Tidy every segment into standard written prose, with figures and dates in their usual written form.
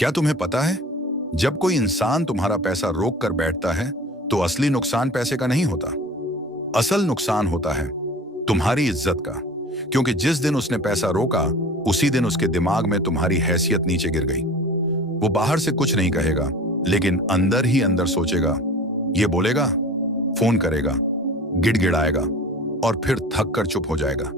क्या तुम्हें पता है, जब कोई इंसान तुम्हारा पैसा रोक कर बैठता है तो असली नुकसान पैसे का नहीं होता। असल नुकसान होता है तुम्हारी इज्जत का, क्योंकि जिस दिन उसने पैसा रोका उसी दिन उसके दिमाग में तुम्हारी हैसियत नीचे गिर गई। वो बाहर से कुछ नहीं कहेगा, लेकिन अंदर ही अंदर सोचेगा, ये बोलेगा, फोन करेगा, गिड़गिड़ाएगा और फिर थक कर चुप हो जाएगा।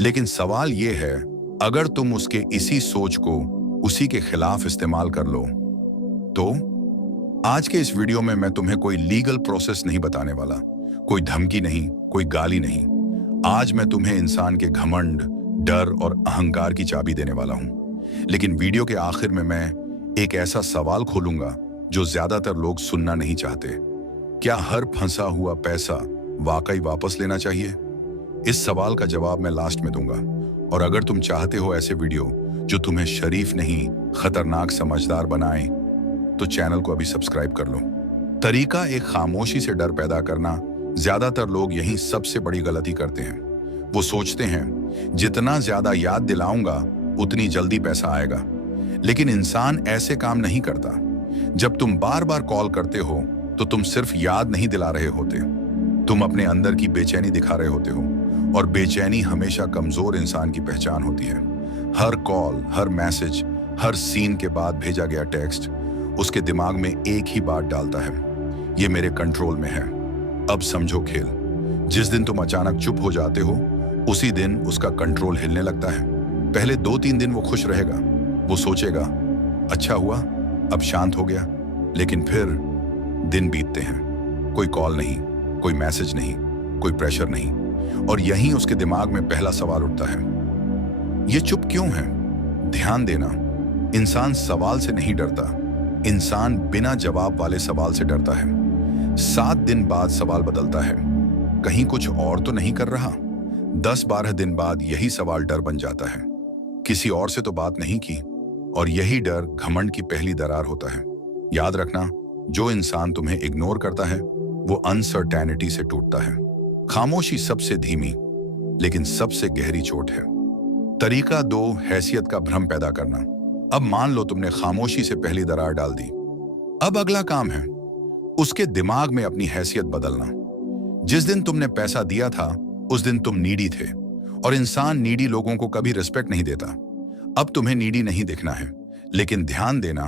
लेकिन सवाल ये है, अगर तुम उसके इसी सोच को उसी के खिलाफ इस्तेमाल कर लो तो। आज के इस वीडियो में मैं तुम्हें कोई लीगल प्रोसेस नहीं बताने वाला, कोई धमकी नहीं, कोई गाली नहीं। आज मैं तुम्हें इंसान के घमंड, डर और अहंकार की चाबी देने वाला हूं। लेकिन वीडियो के आखिर में मैं एक ऐसा सवाल खोलूंगा जो ज्यादातर लोग सुनना नहीं चाहते। क्या हर फंसा हुआ पैसा वाकई वापस लेना चाहिए? इस सवाल का जवाब मैं लास्ट में दूंगा। और अगर तुम चाहते हो ऐसे वीडियो जो तुम्हें शरीफ नहीं, खतरनाक समझदार बनाए, तो चैनल को अभी सब्सक्राइब कर लो। तरीका एक खामोशी से डर पैदा करना। ज्यादातर लोग यही सबसे बड़ी गलती करते हैं। वो सोचते हैं जितना ज्यादा याद दिलाऊंगा उतनी जल्दी पैसा आएगा। लेकिन इंसान ऐसे काम नहीं करता। जब तुम बार बार कॉल करते हो तो तुम सिर्फ याद नहीं दिला रहे होते, तुम अपने अंदर की बेचैनी दिखा रहे होते हो। और बेचैनी हमेशा कमजोर इंसान की पहचान होती है। हर कॉल, हर मैसेज, हर सीन के बाद भेजा गया टेक्स्ट उसके दिमाग में एक ही बात डालता है, ये मेरे कंट्रोल में है। अब समझो खेल। जिस दिन तुम अचानक चुप हो जाते हो उसी दिन उसका कंट्रोल हिलने लगता है। पहले 2-3 दिन वो खुश रहेगा, वो सोचेगा अच्छा हुआ, अब शांत हो गया। लेकिन फिर दिन बीतते हैं, कोई कॉल नहीं, कोई मैसेज नहीं, कोई प्रेशर नहीं, और यहीं उसके दिमाग में पहला सवाल उठता है, ये चुप क्यों है? ध्यान देना, इंसान सवाल से नहीं डरता, इंसान बिना जवाब वाले सवाल से डरता है। 7 दिन बाद सवाल बदलता है, कहीं कुछ और तो नहीं कर रहा। 10-12 दिन बाद यही सवाल डर बन जाता है, किसी और से तो बात नहीं की। और यही डर घमंड की पहली दरार होता है। याद रखना, जो इंसान तुम्हें इग्नोर करता है वो अनसर्टेनिटी से टूटता है। खामोशी सबसे धीमी लेकिन सबसे गहरी चोट है। तरीका 2, हैसियत का भ्रम पैदा करना। अब मान लो तुमने खामोशी से पहली दरार डाल दी। अब अगला काम है उसके दिमाग में अपनी हैसियत बदलना। जिस दिन तुमने पैसा दिया था उस दिन तुम नीडी थे, और इंसान नीडी लोगों को कभी रिस्पेक्ट नहीं देता। अब तुम्हें नीडी नहीं दिखना है, लेकिन ध्यान देना,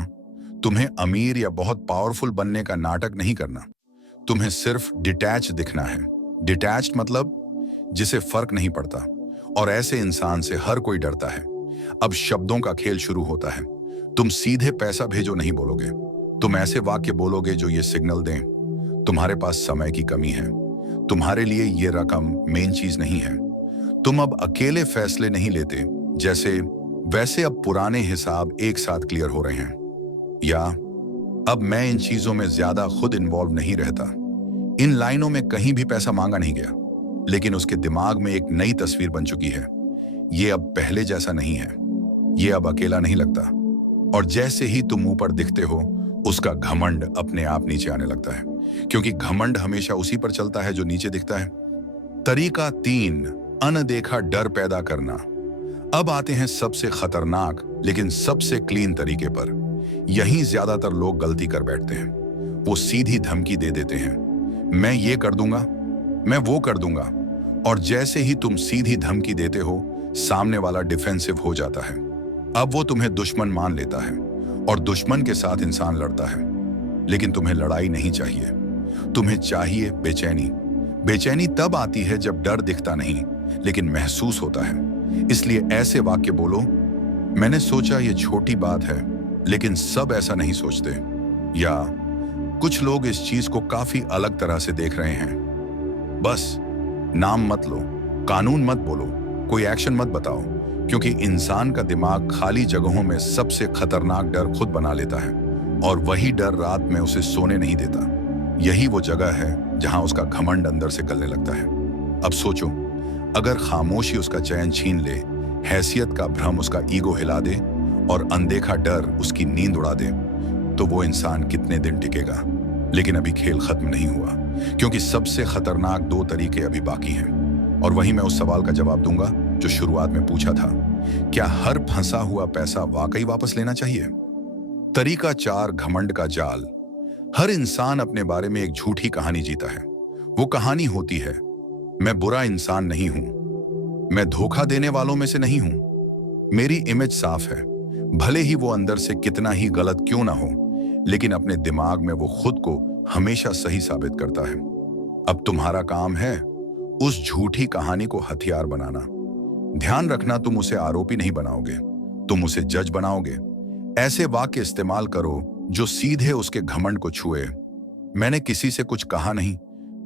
तुम्हें अमीर या बहुत पावरफुल बनने का नाटक नहीं करना। तुम्हें सिर्फ डिटैच दिखना है। डिटैच्ड मतलब जिसे फर्क नहीं पड़ता, और ऐसे इंसान से हर कोई डरता है। अब शब्दों का खेल शुरू होता है। तुम सीधे पैसा भेजो नहीं बोलोगे, तुम ऐसे वाक्य बोलोगे जो ये सिग्नल दें, तुम्हारे पास समय की कमी है, तुम्हारे लिए ये रकम मेन चीज नहीं है। तुम अब अकेले फैसले नहीं लेते, जैसे वैसे अब पुराने हिसाब एक साथ क्लियर हो रहे हैं। या अब मैं इन चीजों में ज्यादा खुद इन्वॉल्व नहीं रहता। इन लाइनों में कहीं भी पैसा मांगा नहीं गया, लेकिन उसके दिमाग में एक नई तस्वीर बन चुकी है। ये अब पहले जैसा नहीं है, ये अब अकेला नहीं लगता। और जैसे ही तुम ऊपर दिखते हो उसका घमंड अपने आप नीचे आने लगता है, क्योंकि घमंड हमेशा उसी पर चलता है जो नीचे दिखता है। तरीका 3, अनदेखा डर पैदा करना। अब आते हैं सबसे खतरनाक लेकिन सबसे क्लीन तरीके पर। यहीं ज्यादातर लोग गलती कर बैठते हैं। वो सीधी धमकी दे देते हैं, मैं ये कर दूंगा, मैं वो कर दूंगा। और जैसे ही तुम सीधी धमकी देते हो सामने वाला डिफेंसिव हो जाता है। अब वो तुम्हें दुश्मन मान लेता है, और दुश्मन के साथ इंसान लड़ता है। लेकिन तुम्हें लड़ाई नहीं चाहिए, तुम्हें चाहिए बेचैनी। बेचैनी तब आती है जब डर दिखता नहीं लेकिन महसूस होता है। इसलिए ऐसे वाक्य बोलो, मैंने सोचा ये छोटी बात है लेकिन सब ऐसा नहीं सोचते। या कुछ लोग इस चीज को काफी अलग तरह से देख रहे हैं। बस नाम मत लो, कानून मत बोलो, कोई एक्शन मत बताओ, क्योंकि इंसान का दिमाग खाली जगहों में सबसे खतरनाक डर खुद बना लेता है, और वही डर रात में उसे सोने नहीं देता। यही वो जगह है जहां उसका घमंड अंदर से गलने लगता है। अब सोचो, अगर खामोशी उसका चैन छीन ले, हैसियत का भ्रम उसका ईगो हिला दे, और अनदेखा डर उसकी नींद उड़ा दे, तो वो इंसान कितने दिन टिकेगा? लेकिन अभी खेल खत्म नहीं हुआ, क्योंकि सबसे खतरनाक 2 तरीके अभी बाकी हैं। और वहीं मैं उस सवाल का जवाब दूंगा जो शुरुआत में पूछा था, क्या हर फंसा हुआ पैसा वाकई वापस लेना चाहिए? तरीका 4, घमंड का जाल। हर इंसान अपने बारे में एक झूठी कहानी जीता है। वो कहानी होती है, मैं बुरा इंसान नहीं हूं, मैं धोखा देने वालों में से नहीं हूं, मेरी इमेज साफ है। भले ही वो अंदर से कितना ही गलत क्यों ना हो, लेकिन अपने दिमाग में वो खुद को हमेशा सही साबित करता है। अब तुम्हारा काम है उस झूठी कहानी को हथियार बनाना। ध्यान रखना, तुम उसे आरोपी नहीं बनाओगे, तुम उसे जज बनाओगे। ऐसे वाक्य इस्तेमाल करो जो सीधे उसके घमंड को छुए। मैंने किसी से कुछ कहा नहीं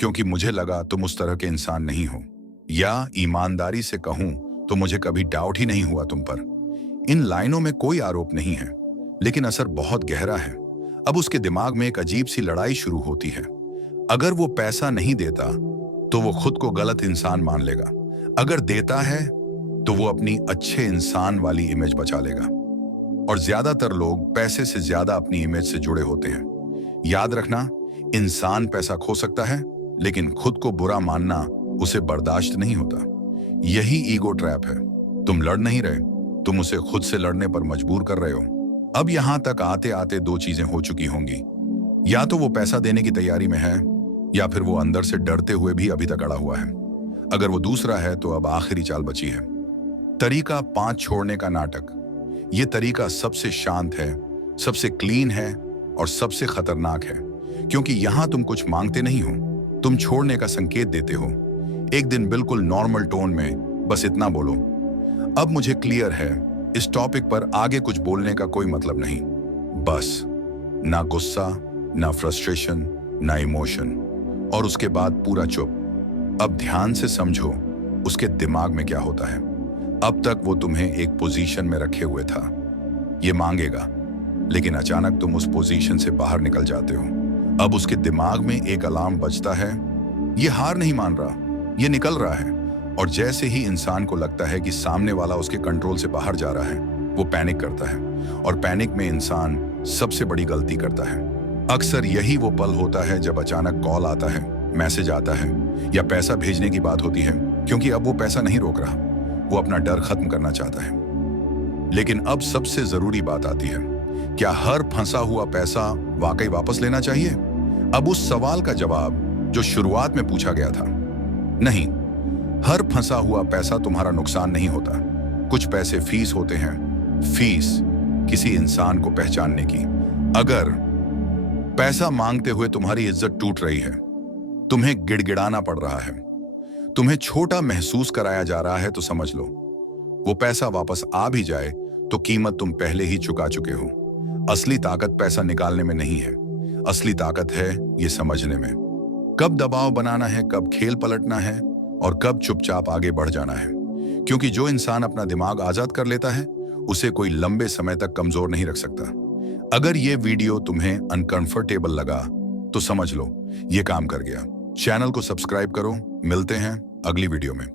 क्योंकि मुझे लगा तुम उस तरह के इंसान नहीं हो। या ईमानदारी से कहूं तो मुझे कभी डाउट ही नहीं हुआ तुम पर। इन लाइनों में कोई आरोप नहीं है, लेकिन असर बहुत गहरा है। अब उसके दिमाग में एक अजीब सी लड़ाई शुरू होती है। अगर वो पैसा नहीं देता तो वो खुद को गलत इंसान मान लेगा, अगर देता है तो वो अपनी अच्छे इंसान वाली इमेज बचा लेगा। और ज्यादातर लोग पैसे से ज्यादा अपनी इमेज से जुड़े होते हैं। याद रखना, इंसान पैसा खो सकता है, लेकिन खुद को बुरा मानना उसे बर्दाश्त नहीं होता। यही ईगो ट्रैप है। तुम लड़ नहीं रहे, तुम उसे खुद से लड़ने पर मजबूर कर रहे हो। अब यहां तक आते आते 2 चीजें हो चुकी होंगी। या तो वो पैसा देने की तैयारी में है, या फिर वो अंदर से डरते हुए भी अभी तक अड़ा हुआ है। अगर वो दूसरा है तो अब आखिरी चाल बची है। तरीका 5, छोड़ने का नाटक। ये तरीका सबसे शांत है, सबसे क्लीन है और सबसे खतरनाक है, क्योंकि यहां तुम कुछ मांगते नहीं हो, तुम छोड़ने का संकेत देते हो। एक दिन बिल्कुल नॉर्मल टोन में बस इतना बोलो, अब मुझे क्लियर है, इस टॉपिक पर आगे कुछ बोलने का कोई मतलब नहीं। बस, ना गुस्सा, ना फ्रस्ट्रेशन, ना इमोशन। और उसके बाद पूरा चुप। अब ध्यान से समझो उसके दिमाग में क्या होता है। अब तक वो तुम्हें एक पोजीशन में रखे हुए था। ये मांगेगा, लेकिन अचानक तुम उस पोजीशन से बाहर निकल जाते हो। अब उसके दिमाग में एक अलार्म बजता है, ये हार नहीं मान रहा, ये निकल रहा है। और जैसे ही इंसान को लगता है कि सामने वाला उसके कंट्रोल से बाहर जा रहा है, वो पैनिक करता है। और पैनिक में इंसान सबसे बड़ी गलती करता है। अक्सर यही वो पल होता है जब अचानक कॉल आता है, मैसेज आता है या पैसा भेजने की बात होती है, क्योंकि अब वो पैसा नहीं रोक रहा, वो अपना डर खत्म करना चाहता है। लेकिन अब सबसे जरूरी बात आती है, क्या हर फंसा हुआ पैसा वाकई वापस लेना चाहिए? अब उस सवाल का जवाब जो शुरुआत में पूछा गया था, नहीं। हर फंसा हुआ पैसा तुम्हारा नुकसान नहीं होता। कुछ पैसे फीस होते हैं, फीस किसी इंसान को पहचानने की। अगर पैसा मांगते हुए तुम्हारी इज्जत टूट रही है, तुम्हें गिड़गिड़ाना पड़ रहा है, तुम्हें छोटा महसूस कराया जा रहा है, तो समझ लो, वो पैसा वापस आ भी जाए तो कीमत तुम पहले ही चुका चुके हो। असली ताकत पैसा निकालने में नहीं है, असली ताकत है ये समझने में, कब दबाव बनाना है, कब खेल पलटना है और कब चुपचाप आगे बढ़ जाना है। क्योंकि जो इंसान अपना दिमाग आजाद कर लेता है, उसे कोई लंबे समय तक कमजोर नहीं रख सकता। अगर ये वीडियो तुम्हें अनकंफर्टेबल लगा तो समझ लो ये काम कर गया। चैनल को सब्सक्राइब करो। मिलते हैं अगली वीडियो में।